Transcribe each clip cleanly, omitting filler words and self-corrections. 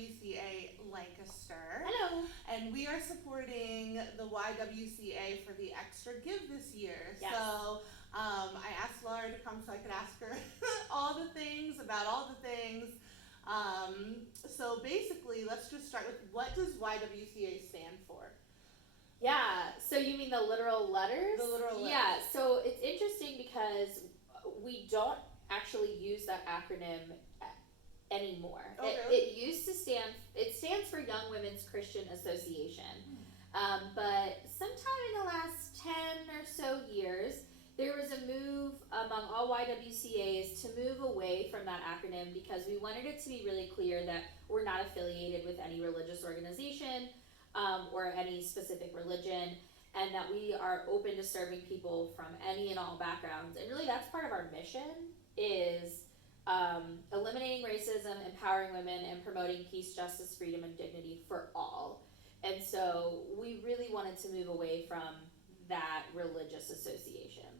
YWCA Lancaster. Hello. And we are supporting the YWCA for the extra give this year. Yes. So I asked Laura to come so I could ask her all the things about all the things. So basically, let's just start with, what does YWCA stand for? Yeah, so you mean the literal letters? The literal letters. Yeah, so it's interesting because we don't actually use that acronym anymore. Okay. It used to it stands for Young Women's Christian Association. But sometime in the last 10 or so years, there was a move among all YWCAs to move away from that acronym because we wanted it to be really clear that we're not affiliated with any religious organization or any specific religion, and that we are open to serving people from any and all backgrounds. And really, that's part of our mission, is eliminating racism, empowering women, and promoting peace, justice, freedom, and dignity for all. And so we really wanted to move away from that religious association.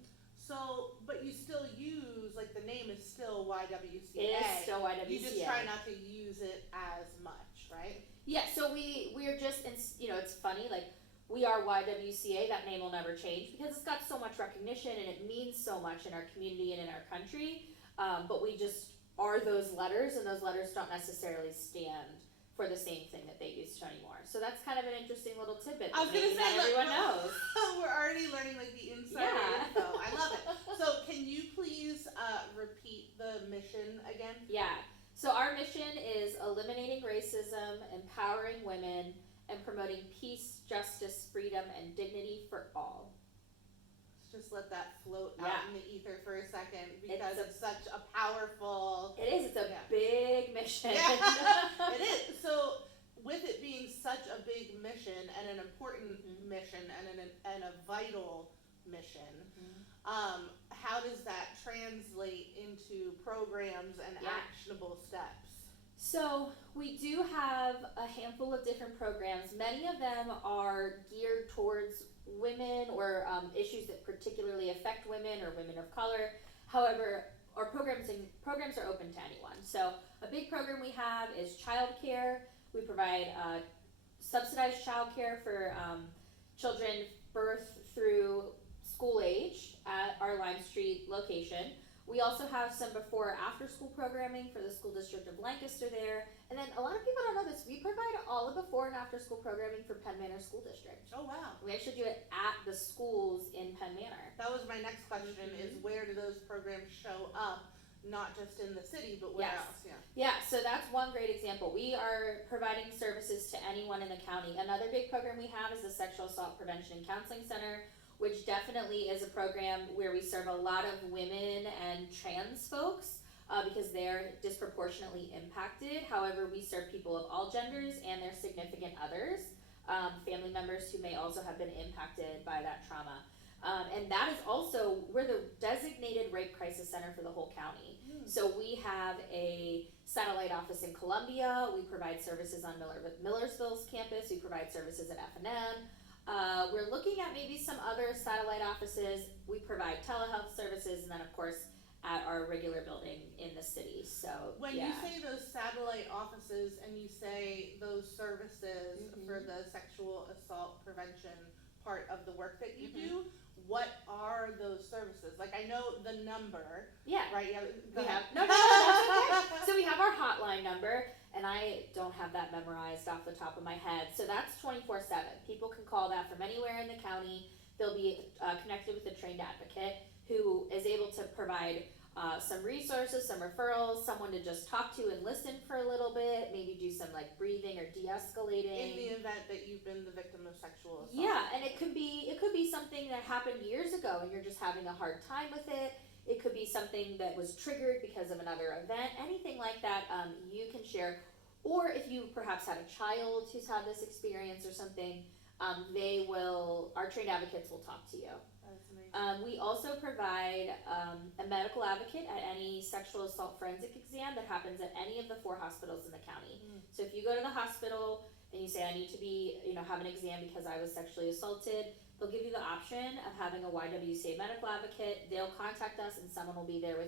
So, but you still use, like, the name is still YWCA. It is still YWCA. You just try not to use it as much, right? Yeah, so we're just, it's funny, like, we are YWCA, that name will never change because it's got so much recognition and it means so much in our community and in our country, but we just are those letters, and those letters don't necessarily stand for the same thing that they used to anymore. So that's kind of an interesting little tidbit that maybe not everyone knows. We're already learning, like, the insider info. I love it. So can you please repeat the mission again? Yeah. So our mission is eliminating racism, empowering women, and promoting peace, justice, freedom, and dignity for all. Let's just let that float out in the ether for a second, because it's such a powerful... It is. It's a big mission. Yeah, it is. So with it being such a big mission and an important mission and a vital mission, how does that translate into programs and actionable steps? So we do have a handful of different programs. Many of them are geared towards women or issues that particularly affect women or women of color. However, our programs are open to anyone. So a big program we have is childcare. We provide subsidized childcare for children birth through school age at our Lime Street location. We also have some before or after school programming for the school district of Lancaster there. And then a lot of people don't know this, we provide all the before and after school programming for Penn Manor School District. Oh, wow. We actually do it at the schools in Penn Manor. That was my next question, is where do those programs show up? Not just in the city, but where else? Yeah, so that's one great example. We are providing services to anyone in the county. Another big program we have is the Sexual Assault Prevention and Counseling Center, which definitely is a program where we serve a lot of women and trans folks because they're disproportionately impacted. However, we serve people of all genders and their significant others, family members who may also have been impacted by that trauma. And that is also, we're the designated rape crisis center for the whole county. So we have a satellite office in Columbia. We provide services on Millersville's campus. We provide services at F&M. We're looking at maybe some other satellite offices. We provide telehealth services, and then of course at our regular building in the city. So when you say those satellite offices and you say those services for the sexual assault prevention part of the work that you do, what are those services? Like, I know the number. Yeah. Right? Yeah. We have, no, that's okay. So we have our hotline number, and I don't have that memorized off the top of my head. So that's 24/7. People can call that from anywhere in the county. They'll be connected with a trained advocate who is able to provide some resources, some referrals, someone to just talk to and listen for a little bit, maybe do some like breathing or de-escalating. In the event that you've been the victim of sexual assault. Yeah, and it could be something that happened years ago and you're just having a hard time with it. It could be something that was triggered because of another event. Anything like that, you can share. Or if you perhaps had a child who's had this experience or something, our trained advocates will talk to you. That's amazing. We also provide a medical advocate at any sexual assault forensic exam that happens at any of the 4 hospitals in the county. So if you go to the hospital and you say, I need to have an exam because I was sexually assaulted, they'll give you the option of having a YWCA medical advocate. They'll contact us and someone will be there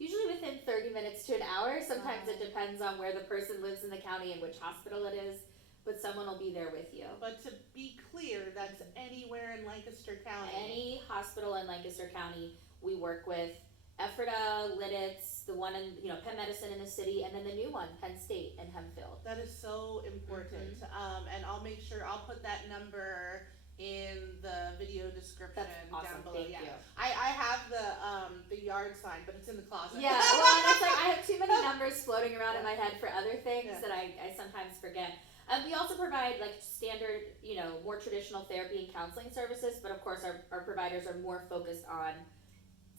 usually within 30 minutes to an hour. Sometimes it depends on where the person lives in the county and which hospital it is, but someone will be there with you. But to be clear, that's anywhere in Lancaster County. Any hospital in Lancaster County, we work with Ephrata, Lidditz, the one in, Penn Medicine in the city, and then the new one, Penn State in Hempfield. That is so important. And I'll make sure, I'll put that number in the video description. That's awesome. Down below. Thank you. I have the yard sign, but it's in the closet. Yeah, well, and it's like I have too many numbers floating around in my head for other things that I sometimes forget. We also provide like standard, more traditional therapy and counseling services, but of course our providers are more focused on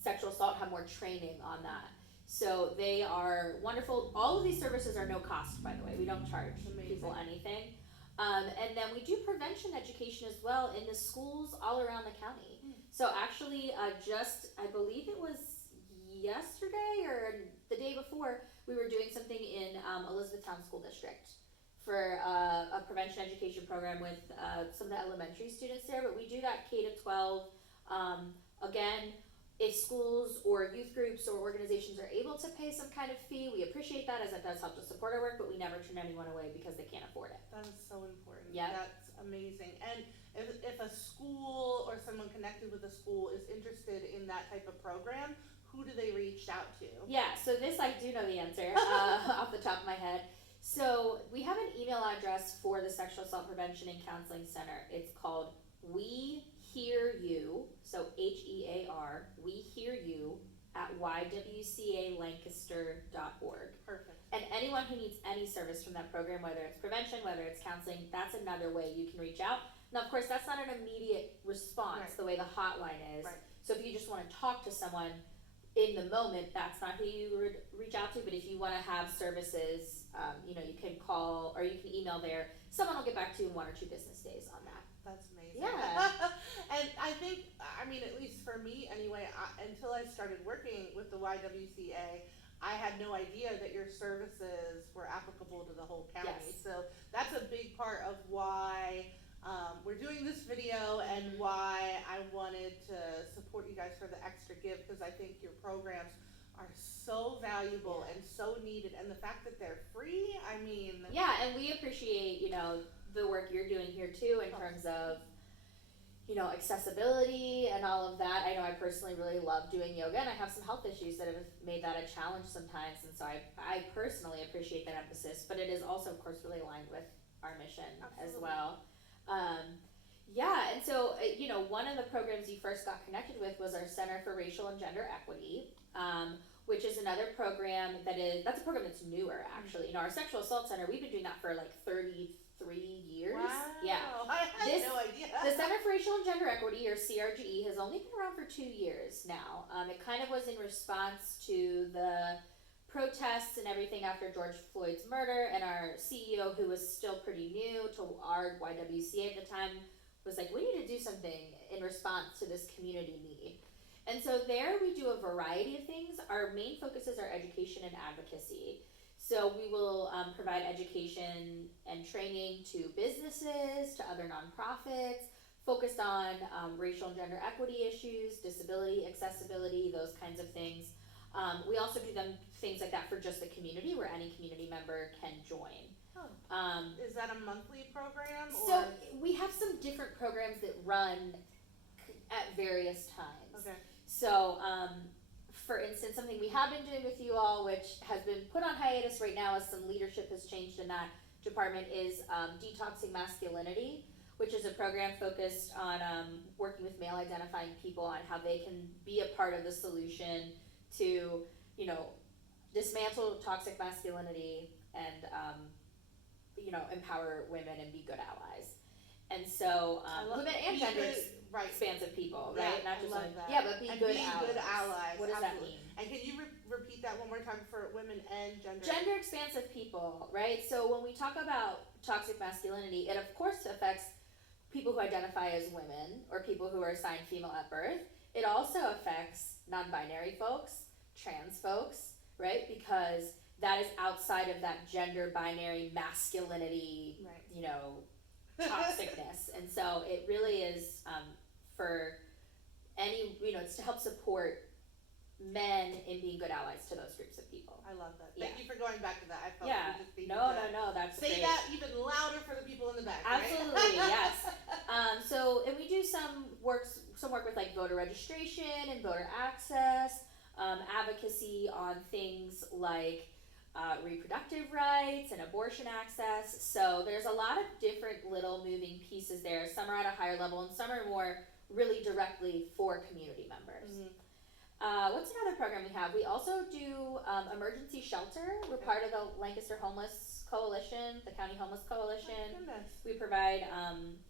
sexual assault, have more training on that. So they are wonderful. All of these services are no cost, by the way. We don't charge people anything. And then we do prevention education as well in the schools all around the county. So actually, I believe it was yesterday or the day before, we were doing something in Elizabethtown School District for a prevention education program with some of the elementary students there. But we do that K to 12. Again, if schools or youth groups or organizations are able to pay some kind of fee, we appreciate that, as it does help to support our work, but we never turn anyone away because they can't afford it. That is so important. Yeah. That's amazing. And if a school or someone connected with a school is interested in that type of program, who do they reach out to? Yeah, so this I do know the answer off the top of my head. So we have an email address for the Sexual Assault Prevention and Counseling Center. It's called We Hear You, so HEAR, We Hear You at YWCALancaster.org. Perfect. And anyone who needs any service from that program, whether it's prevention, whether it's counseling, that's another way you can reach out. Now, of course, that's not an immediate response the way the hotline is. Right. So if you just want to talk to someone in the moment, that's not who you would reach out to. But if you want to have services, you can call or you can email there. Someone will get back to you in 1 or 2 business days on that. That's amazing. Yeah. And I think, at least for me anyway, until I started working with the YWCA, I had no idea that your services were applicable to the whole county. Yes. So that's a big part of why we're doing this video and why I wanted to support you guys for the extra give, because I think your programs are so valuable and so needed, and the fact that they're free, Yeah, and we appreciate, the work you're doing here too in terms of, accessibility and all of that. I know I personally really love doing yoga, and I have some health issues that have made that a challenge sometimes, and so I personally appreciate that emphasis, but it is also, of course, really aligned with our mission as well. And so, one of the programs you first got connected with was our Center for Racial and Gender Equity, which is another program that's a program that's newer, actually. Our Sexual Assault Center, we've been doing that for like 33 years. Wow. Yeah. I had no idea. The Center for Racial and Gender Equity, or CRGE, has only been around for 2 years now. It kind of was in response to the protests and everything after George Floyd's murder, and our CEO, who was still pretty new to our YWCA at the time, was like, we need to do something in response to this community need. And so there we do a variety of things. Our main focuses are education and advocacy. So we will provide education and training to businesses, to other nonprofits, focused on racial and gender equity issues, disability, accessibility, those kinds of things. We also do things like that for just the community, where any community member can join. Is that a monthly program? So we have some different programs that run at various times. Okay. So, for instance, something we have been doing with you all, which has been put on hiatus right now as some leadership has changed in that department, is Detoxing Masculinity, which is a program focused on working with male identifying people on how they can be a part of the solution to, dismantle toxic masculinity and, empower women and be good allies. And so, women and gender expansive people, right? Yeah, Not just I love that. Yeah, but be good good allies. What does Absolutely. that mean? And can you repeat that one more time for women and gender? Gender expansive people, right? So when we talk about toxic masculinity, it of course affects people who identify as women or people who are assigned female at birth. It also affects non-binary folks, trans folks, right? Because that is outside of that gender binary masculinity, toxicness. And so it really is for any, it's to help support men in being good allies to those groups of people. I love that. Yeah. Thank you for going back to that. I felt Yeah. like we just needed No, that's say great. that even louder for the people in the back. Absolutely, right? yes. And we do some work with like voter registration and voter access, advocacy on things like reproductive rights and abortion access. So there's a lot of different little moving pieces there. Some are at a higher level and some are more really directly for community members. Mm-hmm. What's another program we have? We also do emergency shelter. We're part of the Lancaster Homeless Coalition, the County Homeless Coalition. Oh, goodness. We provide,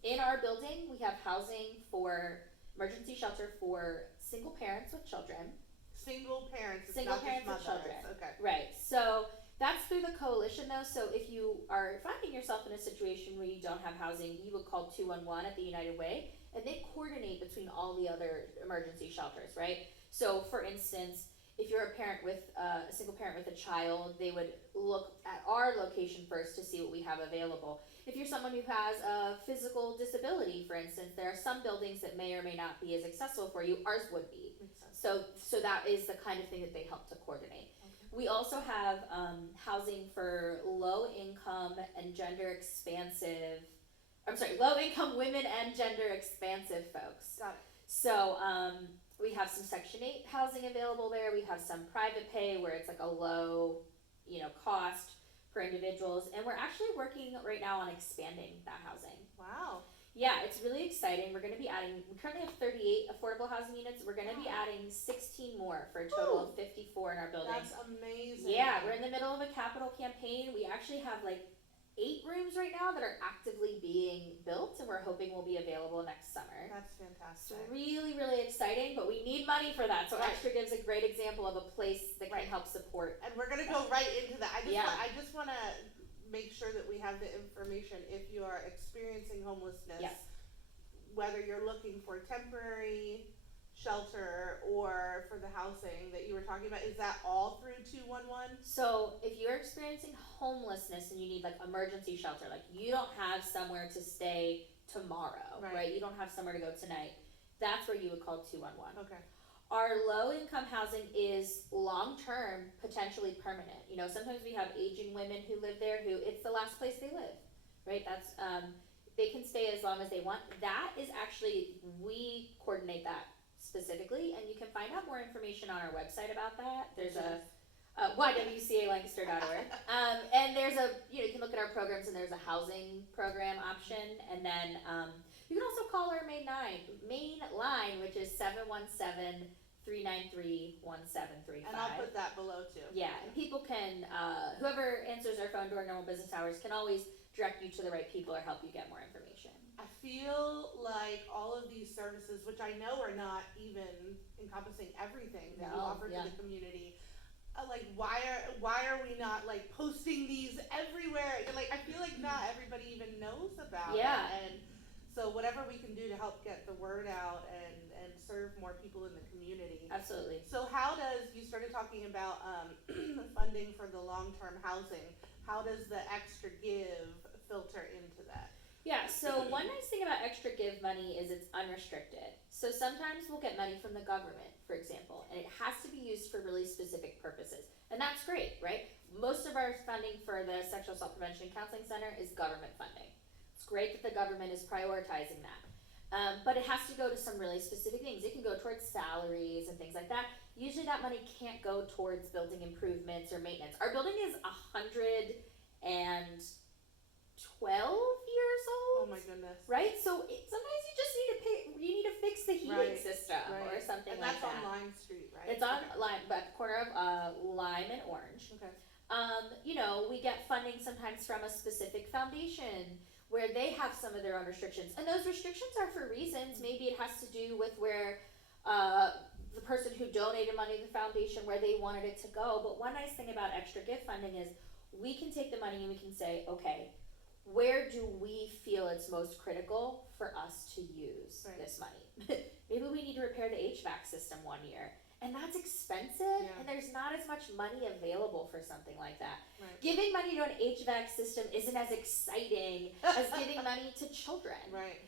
in our building, we have housing for emergency shelter for single parents with children. Single parents, it's Single not parents just with mothers. children. Okay. Right. So that's through the coalition though. So if you are finding yourself in a situation where you don't have housing, you would call 211 at the United Way, and they coordinate between all the other emergency shelters, right? So for instance, if you're a parent with a single parent with a child, they would look at our location first to see what we have available. If you're someone who has a physical disability, for instance, there are some buildings that may or may not be as accessible for you. Ours would be. Makes sense. So that is the kind of thing that they help to coordinate. Okay. We also have housing for low income women and gender expansive folks. Got it. So we have some Section 8 housing available there. We have some private pay where it's like a low, cost for individuals. And we're actually working right now on expanding that housing. Wow. Yeah, it's really exciting. We currently have 38 affordable housing units. We're going to be adding 16 more for a total of 54 in our building. That's amazing. Yeah, we're in the middle of a capital campaign. We actually have like 8 rooms right now that are actively being built, and we're hoping will be available next summer. That's It's fantastic. really, really exciting, but we need money for that. So Right. Extra Give's a great example of a place that can help support. And we're gonna go right into that. Yeah. I just want to make sure that we have the information if you are experiencing homelessness, Yes. whether you're looking for temporary shelter or for the housing that you were talking about. Is that all through 211? So if you're experiencing homelessness and you need like emergency shelter, like you don't have somewhere to stay tomorrow, right? You don't have somewhere to go tonight. That's where you would call 211. Okay. Our low income housing is long term, potentially permanent. Sometimes we have aging women who live there who it's the last place they live, right? That's they can stay as long as they want. That is actually, we coordinate that specifically, and you can find out more information on our website about that. There's a YWCA and there's you can look at our programs, and there's a housing program option, and then you can also call our main line, which is 717-393-1735. And I'll put that below too. Yeah, and people can, whoever answers our phone during normal business hours can always direct you to the right people or help you get more information. I feel like all of these services, which I know are not even encompassing everything that you offer to the community, like why are we not like posting these everywhere? Like I feel like not everybody even knows about it. And so whatever we can do to help get the word out and serve more people in the community. Absolutely. So how does, you started talking about funding for the long-term housing, how does the Extra Give filter into that? Yeah, so one nice thing about Extra Give money is it's unrestricted. So sometimes we'll get money from the government, for example, and it has to be used for really specific purposes. And that's great, right? Most of our funding for the Sexual Assault Prevention and Counseling Center is government funding. It's great that the government is prioritizing that. But it has to go to some really specific things. It can go towards salaries and things like that. Usually that money can't go towards building improvements or maintenance. Our building is 112 years old. Oh my goodness. Right? So sometimes you just need to fix the heating system or something like that. And that's on Lime Street, right? It's on Lime, but corner of Lime and Orange. Okay. We get funding sometimes from a specific foundation where they have some of their own restrictions. And those restrictions are for reasons. Maybe it has to do with where the person who donated money to the foundation, where they wanted it to go. But one nice thing about Extra Gift funding is we can take the money and we can say, okay, where do we feel it's most critical for us to use this money? Maybe we need to repair the HVAC system one year. And that's expensive, and there's not as much money available for something like that. Right. Giving money to an HVAC system isn't as exciting as giving money to children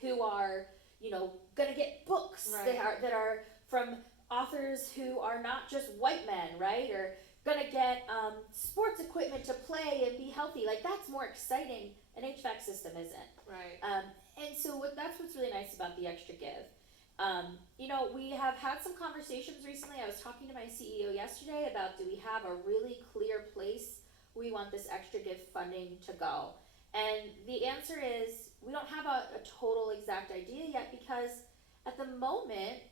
who are, gonna get books Right. that are from authors who are not just white men, right? Or gonna get sports equipment to play and be healthy. Like, that's more exciting. An HVAC system isn't. Right. And so that's what's really nice about the Extra Give. We have had some conversations recently. I was talking to my CEO yesterday about, do we have a really clear place we want this Extra Give funding to go? And the answer is, we don't have a total exact idea yet, because at the moment,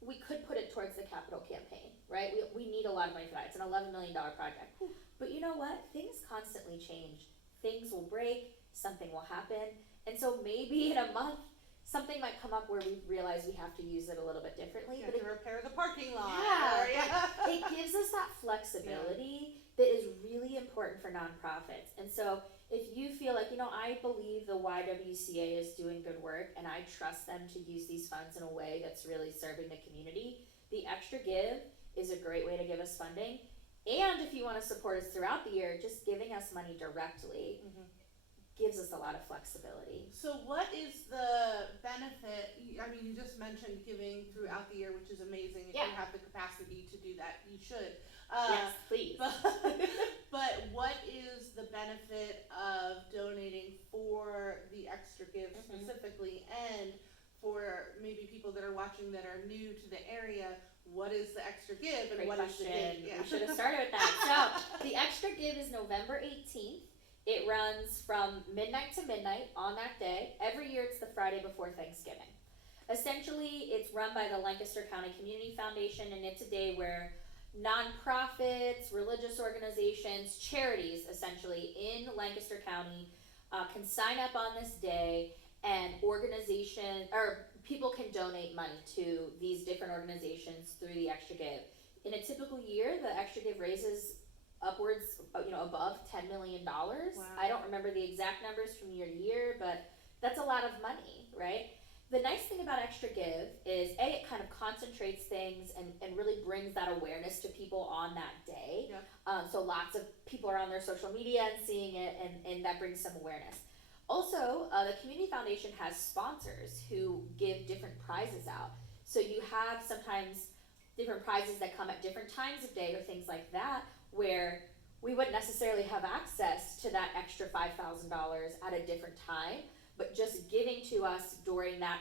we could put it towards the capital campaign, right? We need a lot of money for that. It's an $11 million project. But you know what? Things constantly change. Things will break, something will happen. And so maybe in a month, something might come up where we realize we have to use it a little bit differently. You But have to repair the parking lot. yeah, it gives us that flexibility that is really important for nonprofits. And so if you feel like, I believe the YWCA is doing good work and I trust them to use these funds in a way that's really serving the community, the Extra Give is a great way to give us funding. And if you want to support us throughout the year, just giving us money directly gives us a lot of flexibility. So what is the benefit? I mean, you just mentioned giving throughout the year, which is amazing. If you have the capacity to do that, you should. Yes, please. But what is the benefit of donating for the Extra Give specifically, and for maybe people that are watching that are new to the area? What is the Extra Give, and Great what question. is the date? Yeah. We should have started with that. So the Extra Give is November 18th. It runs from midnight to midnight on that day. Every year it's the Friday before Thanksgiving. Essentially, it's run by the Lancaster County Community Foundation, and it's a day where nonprofits, religious organizations, charities essentially in Lancaster County can sign up on this day, and people can donate money to these different organizations through the Extra Give. In a typical year, the Extra Give raises upwards, above $10 million. Wow. I don't remember the exact numbers from year to year, but that's a lot of money, right? The nice thing about Extra Give is, it kind of concentrates things and really brings that awareness to people on that day. Yep. So lots of people are on their social media and seeing it, and that brings some awareness. Also, the Community Foundation has sponsors who give different prizes out. So you have sometimes different prizes that come at different times of day or things like that, where we wouldn't necessarily have access to that extra $5,000 at a different time, but just giving to us during that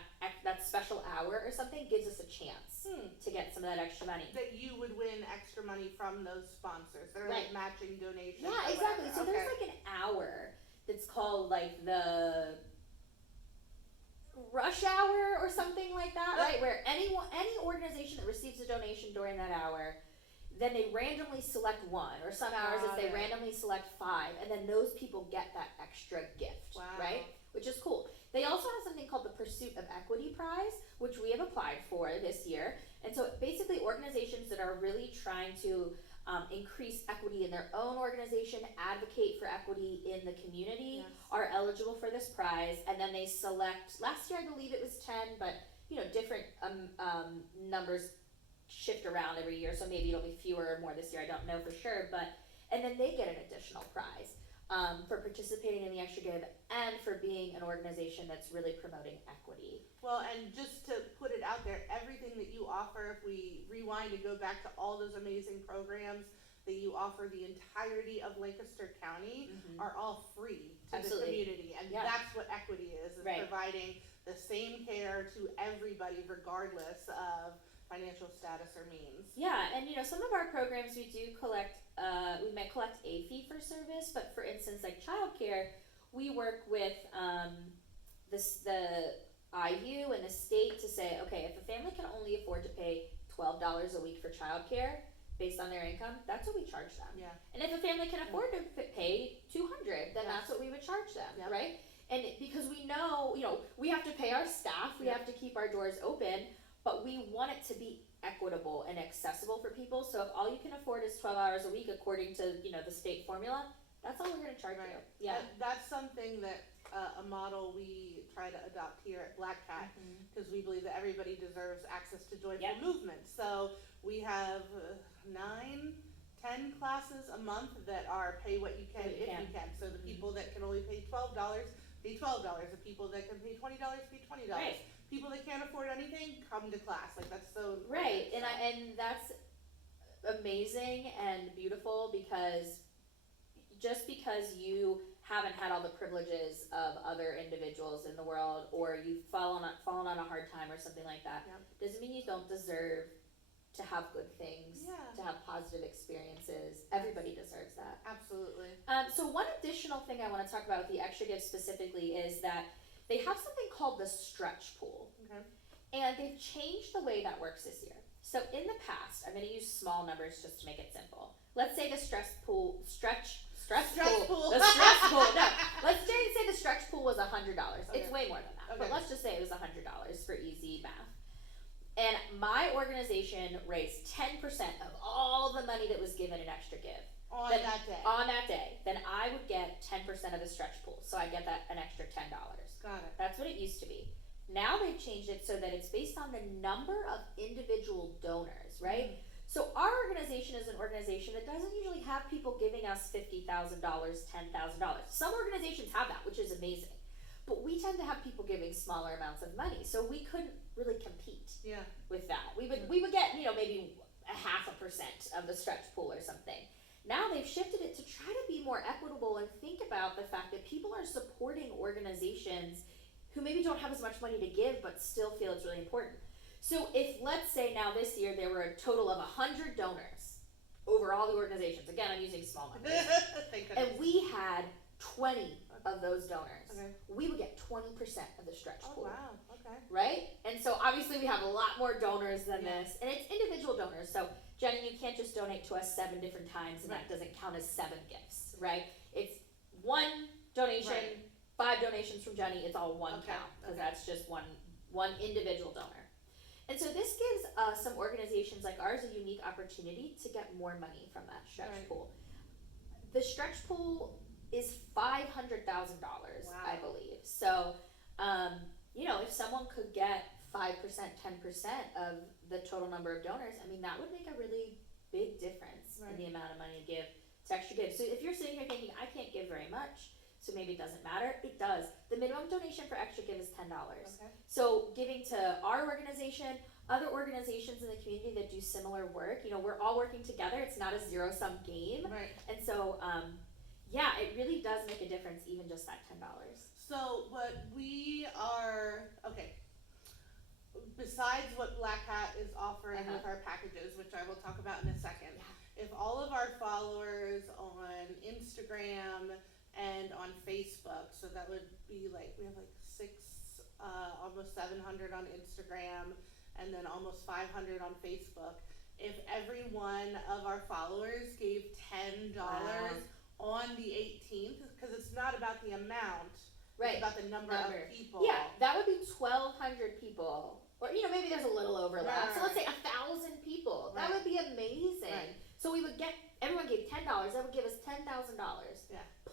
special hour or something gives us a chance to get some of that extra money. That you would win extra money from those sponsors. They're like matching donations. Yeah, exactly. So Okay. there's like an hour that's called like the rush hour or something like that, right? Where any organization that receives a donation during that hour, then they randomly select one, or some hours they randomly select 5, and then those people get that extra gift, right? Which is cool. They also have something called the Pursuit of Equity Prize, which we have applied for this year. And so basically organizations that are really trying to increase equity in their own organization, advocate for equity in the community, are eligible for this prize. And then they select, last year I believe it was 10, but different numbers shift around every year, so maybe it'll be fewer or more this year, I don't know for sure, and then they get an additional prize for participating in the Extra Give and for being an organization that's really promoting equity. Well, and just to put it out there, everything that you offer, if we rewind and go back to all those amazing programs that you offer the entirety of Lancaster County, are all free to the community, and that's what equity is providing the same care to everybody regardless of financial status or means. Yeah, and some of our programs we do collect, we might collect a fee for service, but for instance, like childcare, we work with the IU and the state to say, okay, if a family can only afford to pay $12 a week for childcare based on their income, that's what we charge them. Yeah. And if a family can afford to pay $200, then that's what we would charge them, right? And because we know, we have to pay our staff, we have to keep our doors open, but we want it to be equitable and accessible for people. So if all you can afford is 12 hours a week according to the state formula, that's all we're going to charge you. Yeah, that's something that a model we try to adopt here at Black Cat, because we believe that everybody deserves access to joyful movement. So we have 9-10 classes a month that are pay what you can if you can. So the people that can only pay $12 pay $12. The people that can pay $20 pay $20. people that can't afford anything, come to class. Like, that's so important. Right, and that's amazing and beautiful, because just because you haven't had all the privileges of other individuals in the world, or you've fallen on a hard time or something like that, doesn't mean you don't deserve to have good things, to have positive experiences. Everybody deserves that. Absolutely. So one additional thing I want to talk about with the extra gift specifically is that they have something called the stretch pool. Okay. And they've changed the way that works this year. So in the past, I'm going to use small numbers just to make it simple. Let's say the stretch pool. No, let's say the stretch pool was $100. Okay. It's way more than that, but let's just say it was $100 for easy math. And my organization raised 10% of all the money that was given in extra give. On that day. Then I would get 10% of the stretch pool. So I get an extra $10. Got it. That's what it used to be. Now they've changed it so that it's based on the number of individual donors, right? So our organization is an organization that doesn't usually have people giving us $50,000, $10,000. Some organizations have that, which is amazing. But we tend to have people giving smaller amounts of money, so we couldn't really compete with that. We would get, maybe 0.5% of the stretch pool or something. Now they've shifted it to try to be more equitable and think about the fact that people are supporting organizations who maybe don't have as much money to give but still feel it's really important. So if, let's say now this year there were a total of 100 donors over all the organizations, again I'm using small numbers, and we had 20 of those donors, we would get 20% of the stretch pool. Wow, okay. Right? And so obviously we have a lot more donors than this, and it's individual donors. So Jenny, you can't just donate to us 7 different times and that doesn't count as 7 gifts, right? It's 1 donation, 5 donations from Jenny, it's all one count, because that's just one individual donor. And so this gives some organizations like ours a unique opportunity to get more money from that stretch pool. The stretch pool is $500,000, I believe. So, if someone could get 5%, 10% of the total number of donors, I mean, that would make a really big difference in the amount of money to give to extra give. So if you're sitting here thinking, I can't give very much, so maybe it doesn't matter, it does. The minimum donation for extra give is $10. So giving to our organization, other organizations in the community that do similar work, we're all working together. It's not a zero-sum game. And so, it really does make a difference, even just that $10. So what we are, besides what Black Hat is offering with our packages, which I will talk about in a second, if all of our followers on Instagram and on Facebook, so that would be we have almost 700 on Instagram, and then almost 500 on Facebook. If every one of our followers gave $10 on the 18th, because it's not about the amount, it's about the number of people. Yeah, that would be 1,200 people, or maybe there's a little overlap. So let's say 1,000 people. That would be amazing. So we would get, everyone gave $10. That would give us $10,000.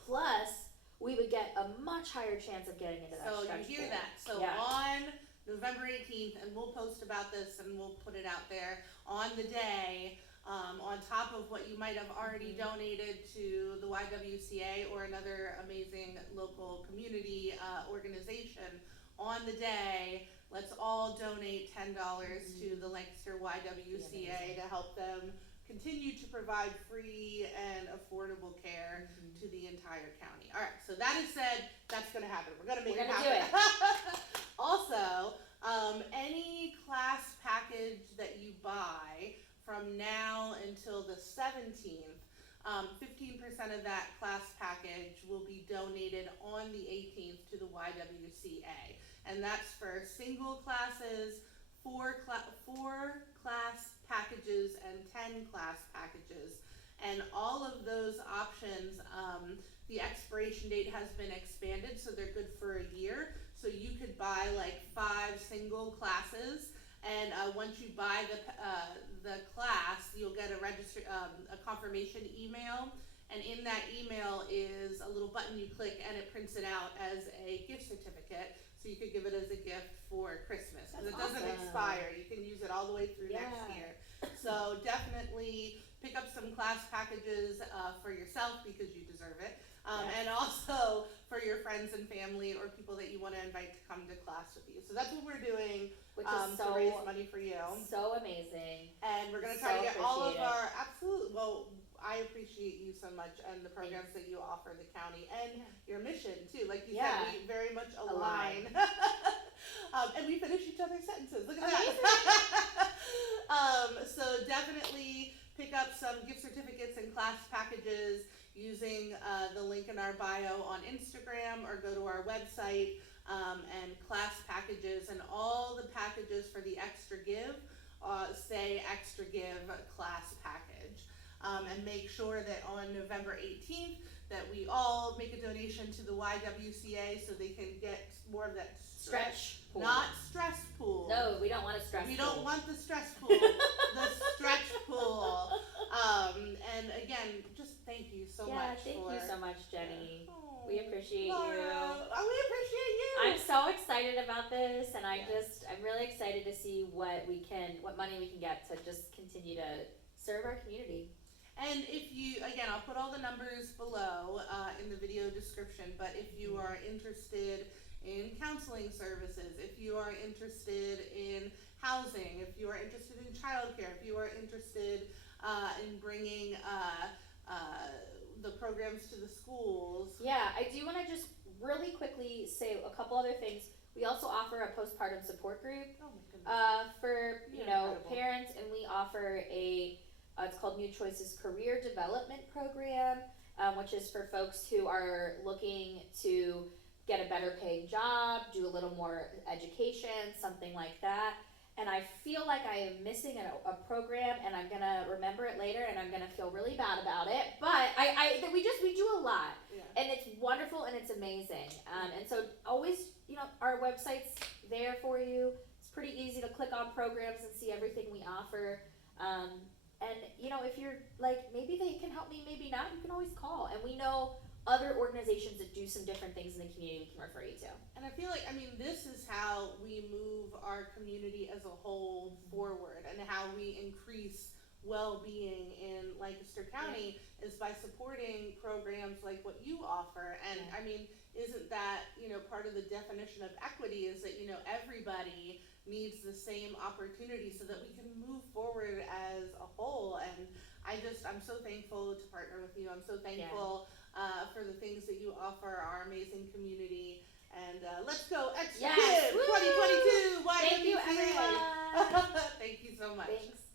Plus, we would get a much higher chance of getting into that stretch pool. So you hear that. So on November 18th, and we'll post about this and we'll put it out there, on the day, on top of what you might have already donated to the YWCA or another amazing local community organization, on the day, let's all donate $10 to the Lancaster YWCA to help them continue to provide free and affordable care to the entire county. All right, so that is said, that's going to happen. We're going to make it happen. Also, any class package that you buy from now until the 17th, 15% of that class package will be donated on the 18th to the YWCA. And that's for single classes, 4 class packages, and 10 class packages. And all of those options, the expiration date has been expanded, so they're good for a year. So you could buy 5 single classes, and once you buy the class, you'll get a confirmation email, and in that email is a little button you click, and it prints it out as a gift certificate, so you could give it as a gift for Christmas, because it doesn't expire. You can use it all the way through next year. So definitely pick up some class packages for yourself, because you deserve it. Yes. And also for your friends and family or people that you want to invite to come to class with you. So that's what we're doing, Which is to raise money for you. so amazing. And we're going to try So to get all of appreciate it. our I appreciate you so much and the programs that you offer the county and your mission too. Like you Yeah. said, we very much align. And we finish each other's sentences. Look at that. So definitely pick up some gift certificates and class packages using the link in our bio on Instagram, or go to our website, and class packages, and all the packages for the Extra Give say Extra Give class package. And make sure that on November 18th that we all make a donation to the YWCA so they can get more of that Stretch pool. not stress pool. No, we don't want a stress We pool. don't want the stress pool, the stretch pool. And again, just thank you so much. Thank you so much, Jenny. Oh, We appreciate Laura. you. Oh, we appreciate you. I'm so excited about this, and I'm Yes. really excited to see what money we can get to just continue to serve our community. And if you, again, I'll put all the numbers below in the video description, but if you are interested in counseling services, if you are interested in housing, if you are interested in childcare, if you are interested in bringing the programs to the schools. Yeah, I do want to just really quickly say a couple other things. We also offer a postpartum support group Oh my goodness. for Incredible. parents, and we offer it's called New Choices Career Development Program, which is for folks who are looking to get a better paying job, do a little more education, something like that. And I feel like I am missing a program, and I'm gonna remember it later, and I'm gonna feel really bad about it. But we do a lot, Yeah. and it's wonderful and it's amazing. And so always, our website's there for you. It's pretty easy to click on programs and see everything we offer. And if you're like, maybe they can help me, maybe not, you can always call. And we know other organizations that do some different things in the community we can refer you to. And I feel like, this is how we move our community as a whole forward, and how we increase well-being in Lancaster County is by supporting programs like what you offer. And isn't that, part of the definition of equity is that, everybody needs the same opportunity so that we can move forward as a whole. And I'm so thankful to partner with you. I'm so thankful for the things that you offer our amazing community. And let's go Extra Give 2022 YWCA. Thank you, everyone. Thank you so much. Thanks.